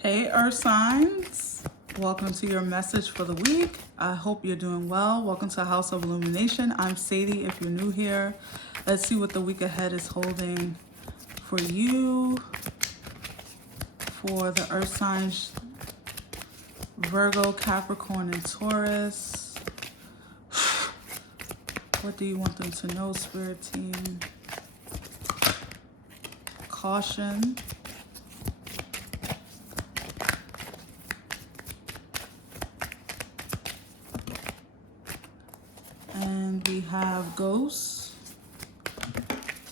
Hey Earth signs, welcome to your message for the week. I hope you're doing well. Welcome to House of Illumination. I'm Sadie if you're new here. Let's see what the week ahead is holding for you, for the Earth signs, Virgo, Capricorn, and Taurus. What do you want them to know, Spirit Team? Caution. And we have ghosts.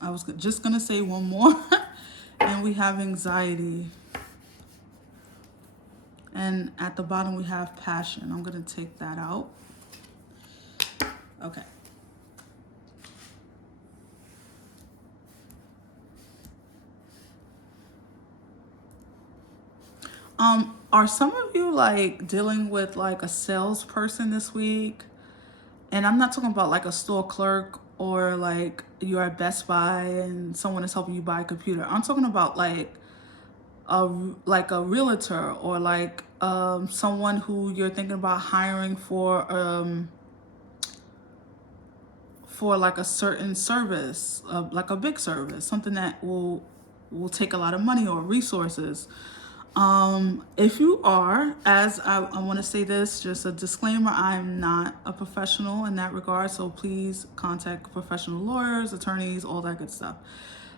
I was just gonna say one more. And we have anxiety. And at the bottom we have passion. I'm gonna take that out. Okay. Are some of you like dealing with like a salesperson this week? And I'm not talking about like a store clerk or like you're at Best Buy and someone is helping you buy a computer. I'm talking about like a realtor or like someone who you're thinking about hiring for like a certain service, like a big service, something that will take a lot of money or resources. If you are, as I want to say this, just a disclaimer, I'm not a professional in that regard, so please contact professional lawyers, attorneys, all that good stuff.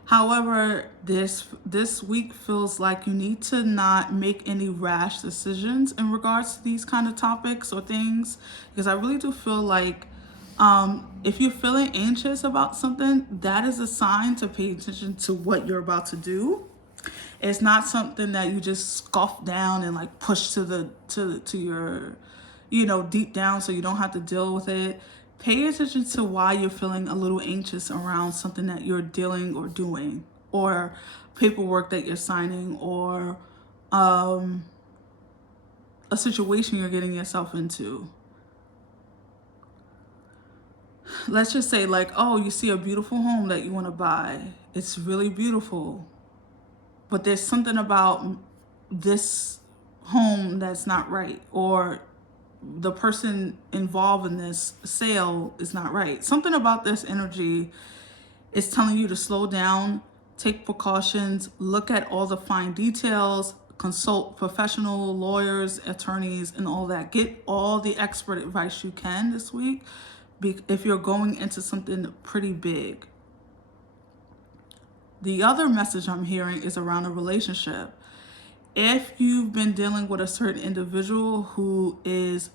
However, this week feels like you need to not make any rash decisions in regards to these kind of topics or things, because I really do feel like if you're feeling anxious about something, that is a sign to pay attention to what you're about to do. It's not something that you just scoff down and like push to your, deep down so you don't have to deal with it. Pay attention to why you're feeling a little anxious around something that you're dealing or doing, or paperwork that you're signing, or a situation you're getting yourself into. Let's just say like, oh, you see a beautiful home that you want to buy. It's really beautiful. But there's something about this home that's not right, or the person involved in this sale is not right. Something about this energy is telling you to slow down, take precautions, look at all the fine details, consult professional lawyers, attorneys, and all that. Get all the expert advice you can this week if you're going into something pretty big. The other message I'm hearing is around a relationship. If you've been dealing with a certain individual who is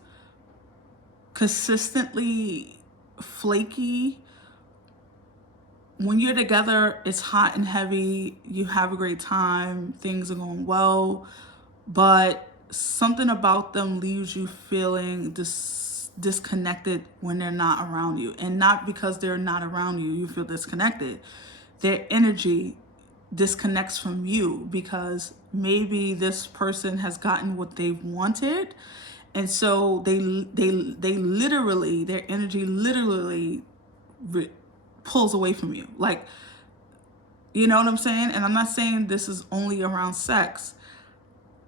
consistently flaky, when you're together, it's hot and heavy, you have a great time, things are going well, but something about them leaves you feeling disconnected when they're not around you. And not because they're not around you, you feel disconnected. Their energy disconnects from you because maybe this person has gotten what they wanted, and so they literally, their energy literally pulls away from you. Like, you know what I'm saying? And I'm not saying this is only around sex.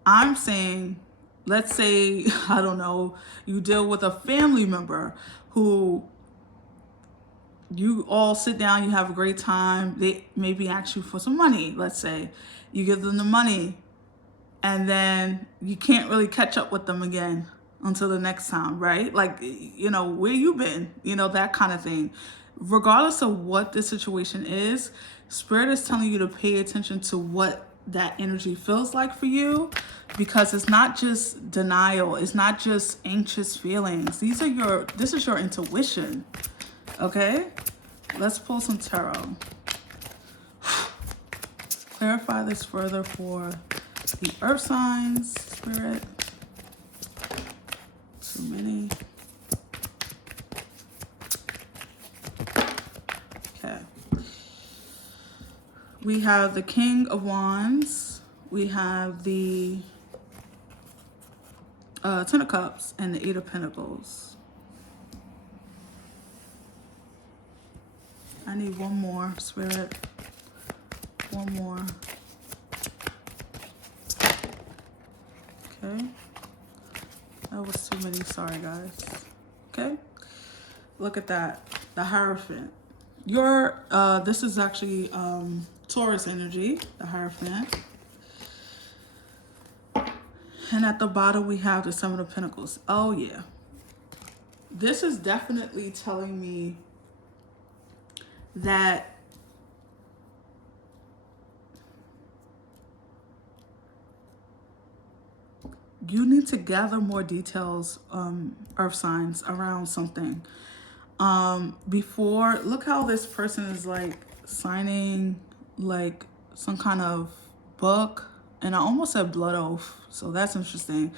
I'm saying, let's say, I don't know, you deal with a family member who you all sit down, you have a great time. They maybe ask you for some money, let's say. You give them the money, and then you can't really catch up with them again until the next time, right? Like, where you been? That kind of thing. Regardless of what the situation is, Spirit is telling you to pay attention to what that energy feels like for you, because it's not just denial. It's not just anxious feelings. This is your intuition. Okay, let's pull some tarot. Clarify this further for the earth signs, Spirit. Too many. Okay. We have the King of Wands. We have the Ten of Cups and the Eight of Pentacles. I need one more, Spirit. One more. Okay. That was too many. Sorry, guys. Okay. Look at that. The Hierophant. This is actually Taurus energy, the Hierophant. And at the bottom, we have the Seven of Pentacles. Oh, yeah. This is definitely telling me that you need to gather more details, earth signs, around something. Before, look how this person is like signing like some kind of book, and I almost said blood oath, so that's interesting.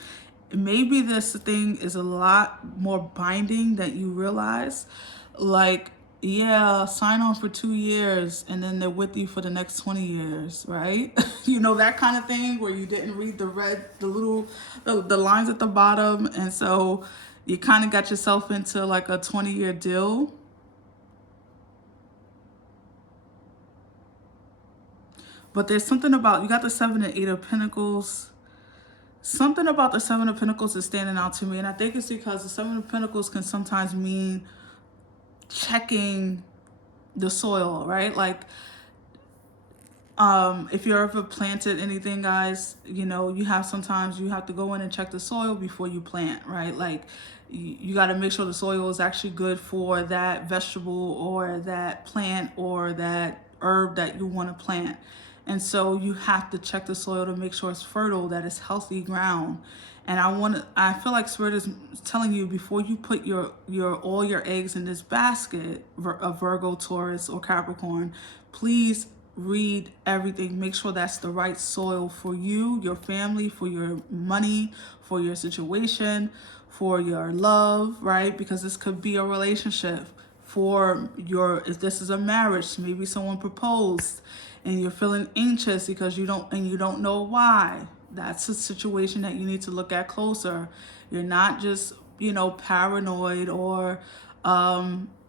Maybe this thing is a lot more binding than you realize. Like, yeah, sign on for 2 years and then they're with you for the next 20 years, right? You know, that kind of thing where you didn't read the lines at the bottom. And so you kind of got yourself into like a 20-year deal. But there's something about, you got the Seven and Eight of Pentacles. Something about the Seven of Pentacles is standing out to me. And I think it's because the Seven of Pentacles can sometimes mean checking the soil, right? Like, if you ever planted anything, guys, you know, sometimes you have to go in and check the soil before you plant, right? Like, you got to make sure the soil is actually good for that vegetable or that plant or that herb that you want to plant. And so you have to check the soil to make sure it's fertile, that it's healthy ground. And I feel like Spirit is telling you, before you put all your eggs in this basket of Virgo, Taurus, or Capricorn, please read everything. Make sure that's the right soil for you, your family, for your money, for your situation, for your love, right? Because this could be a relationship. If this is a marriage, maybe someone proposed and you're feeling anxious because you don't know why. That's a situation that you need to look at closer. You're not just, paranoid or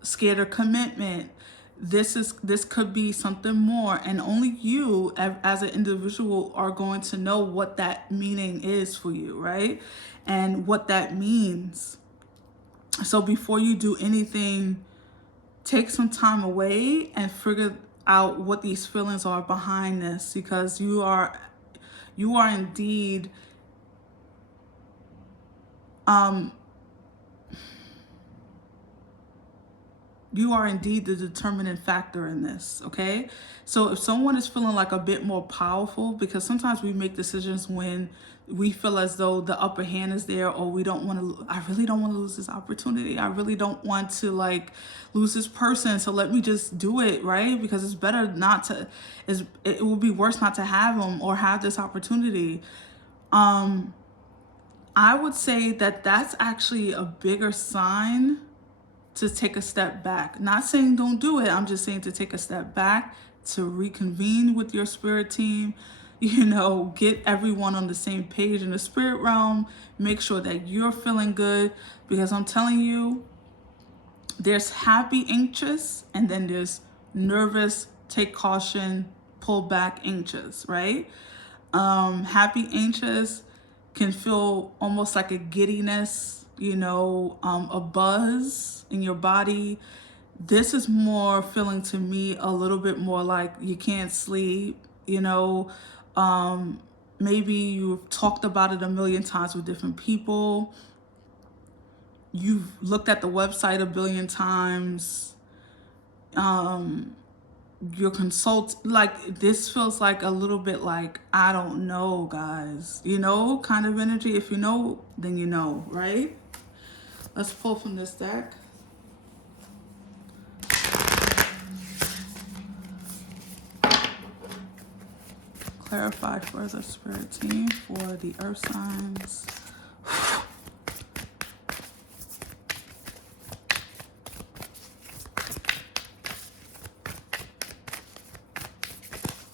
scared of commitment. This could be something more, and only you as an individual are going to know what that meaning is for you, right? And what that means. So before you do anything, take some time away and figure out what these feelings are behind this, because you are indeed the determining factor in this, okay? So if someone is feeling like a bit more powerful, because sometimes we make decisions when we feel as though the upper hand is there, or I really don't want to lose this opportunity. I really don't want to lose this person. So let me just do it, right? Because it's better not to, it will be worse not to have them or have this opportunity. I would say that that's actually a bigger sign to take a step back. Not saying don't do it. I'm just saying to take a step back, to reconvene with your spirit team, get everyone on the same page in the spirit realm, make sure that you're feeling good, because I'm telling you, there's happy, anxious, and then there's nervous, take caution, pull back, anxious, right? Happy, anxious can feel almost like a giddiness, a buzz in your body. This is more feeling to me a little bit more like you can't sleep, maybe you've talked about it a million times with different people. You've looked at the website a billion times. Your this feels like a little bit like, I don't know, guys, kind of energy. If you know, then you know, right? Let's pull from this deck. Clarify further, spirit team, for the earth signs.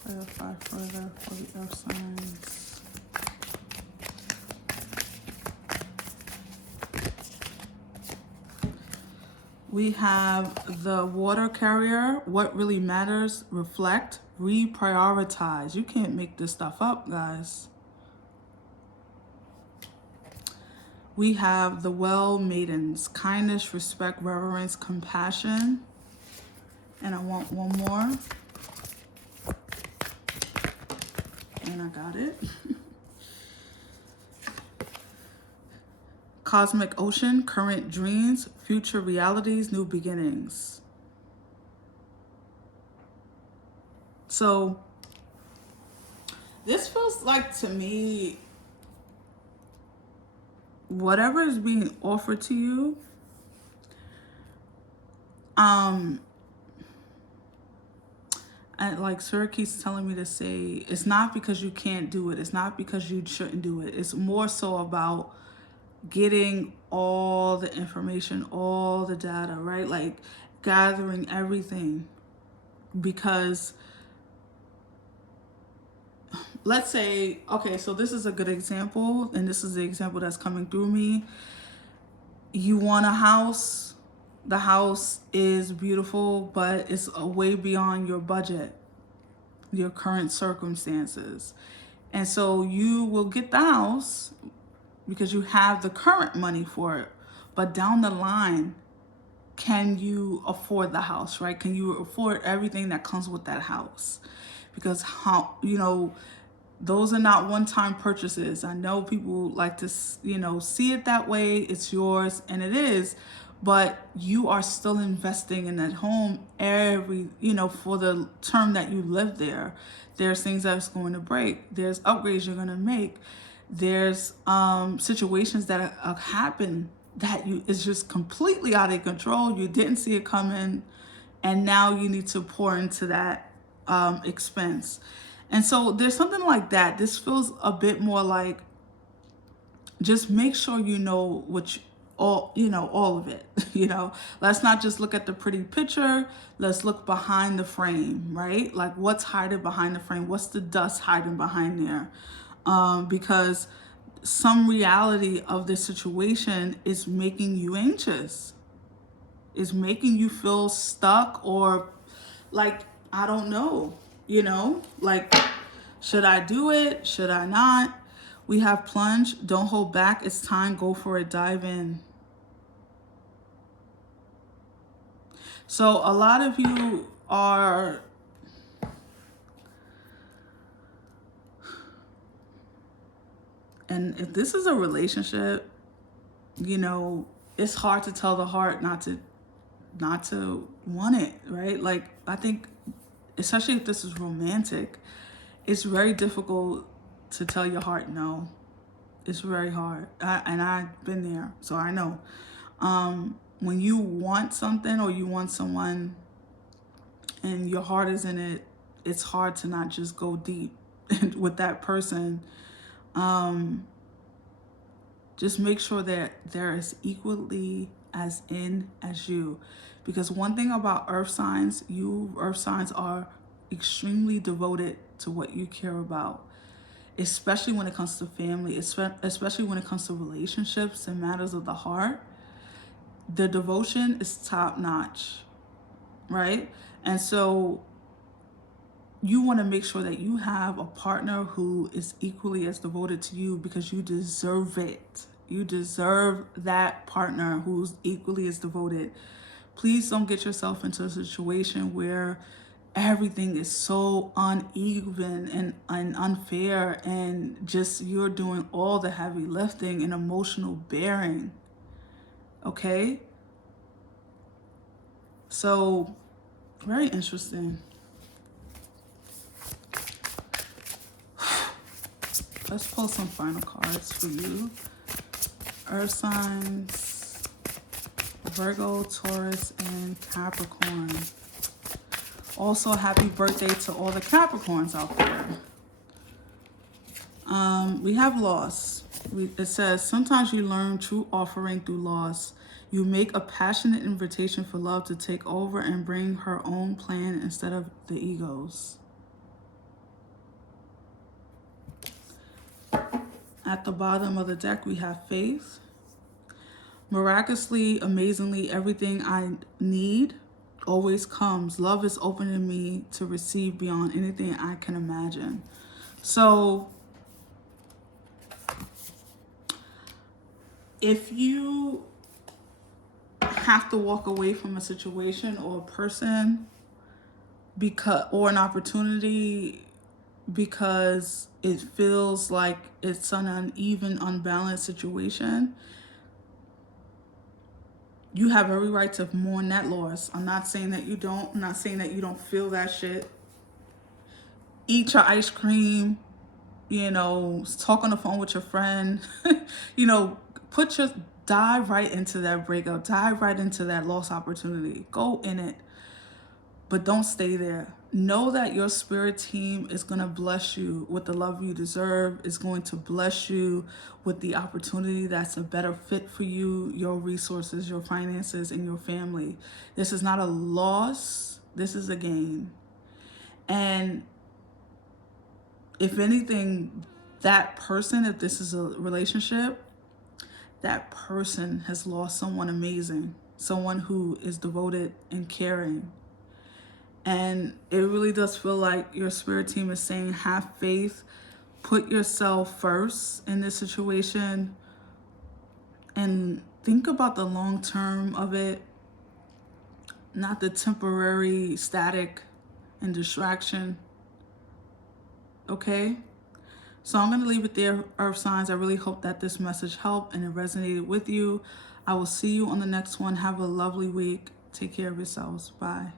Clarify further for the earth signs. We have the water carrier. What really matters? Reflect, reprioritize. You can't make this stuff up, guys. We have the well maidens, kindness, respect, reverence, compassion. And I want one more. And I got it. Cosmic ocean, current dreams, future realities, new beginnings. So this feels like, to me, whatever is being offered to you, and like Sir keeps telling me to say, it's not because you can't do it. It's not because you shouldn't do it. It's more so about getting all the information, all the data, right? Like gathering everything. Because let's say, okay, so this is a good example, and this is the example that's coming through me. You want a house. The house is beautiful, but it's way beyond your budget, your current circumstances. And so you will get the house because you have the current money for it. But down the line, can you afford the house, right? Can you afford everything that comes with that house? Because those are not one-time purchases. I know people like to, see it that way. It's yours, and it is, but you are still investing in that home for the term that you live there. There's things that's going to break. There's upgrades you're going to make. There's situations that happen that is just completely out of control. You didn't see it coming, and now you need to pour into that expense. And so there's something like that. This feels a bit more like, just make sure you know all of it. Let's not just look at the pretty picture. Let's look behind the frame, right? Like, what's hiding behind the frame? What's the dust hiding behind there? Because some reality of this situation is making you anxious, is making you feel stuck, or like, I don't know, like, should I do it? Should I not? We have plunge, don't hold back. It's time, go for it, dive in. So a lot of you are, and if this is a relationship, it's hard to tell the heart not to want it, right? Like, I think, especially if this is romantic, it's very difficult to tell your heart no. It's very hard. And I've been there, so I know. When you want something or you want someone and your heart is in it, it's hard to not just go deep with that person. Just make sure that they're as equally as in as you. Because one thing about earth signs, you earth signs are extremely devoted to what you care about, especially when it comes to family, especially when it comes to relationships and matters of the heart. The devotion is top notch, right? And so you want to make sure that you have a partner who is equally as devoted to you, because you deserve it. You deserve that partner who's equally as devoted. Please don't get yourself into a situation where everything is so uneven and unfair, and just you're doing all the heavy lifting and emotional bearing. Okay? So, very interesting. Let's pull some final cards for you. Earth signs, Virgo, Taurus, and Capricorn. Also, happy birthday to all the Capricorns out there. We have loss. It says, sometimes you learn true offering through loss. You make a passionate invitation for love to take over and bring her own plan instead of the ego's. At the bottom of the deck, we have faith. Miraculously, amazingly, everything I need always comes. Love is open to me to receive beyond anything I can imagine. So If you have to walk away from a situation or a person or an opportunity because it feels like it's an uneven, unbalanced situation, you have every right to mourn that loss. I'm not saying that you don't. I'm not saying that you don't feel that shit. Eat your ice cream, talk on the phone with your friend, you know, dive right into that breakup, dive right into that lost opportunity. Go in it, but don't stay there. Know that your spirit team is going to bless you with the love you deserve, is going to bless you with the opportunity that's a better fit for you, your resources, your finances, and your family. This is not a loss, this is a gain. And if anything, that person, if this is a relationship, that person has lost someone amazing, someone who is devoted and caring. And it really does feel like your spirit team is saying, have faith, put yourself first in this situation, and think about the long term of it, not the temporary static and distraction. Okay? So I'm going to leave it there, Earth signs. I really hope that this message helped and it resonated with you. I will see you on the next one. Have a lovely week. Take care of yourselves. Bye.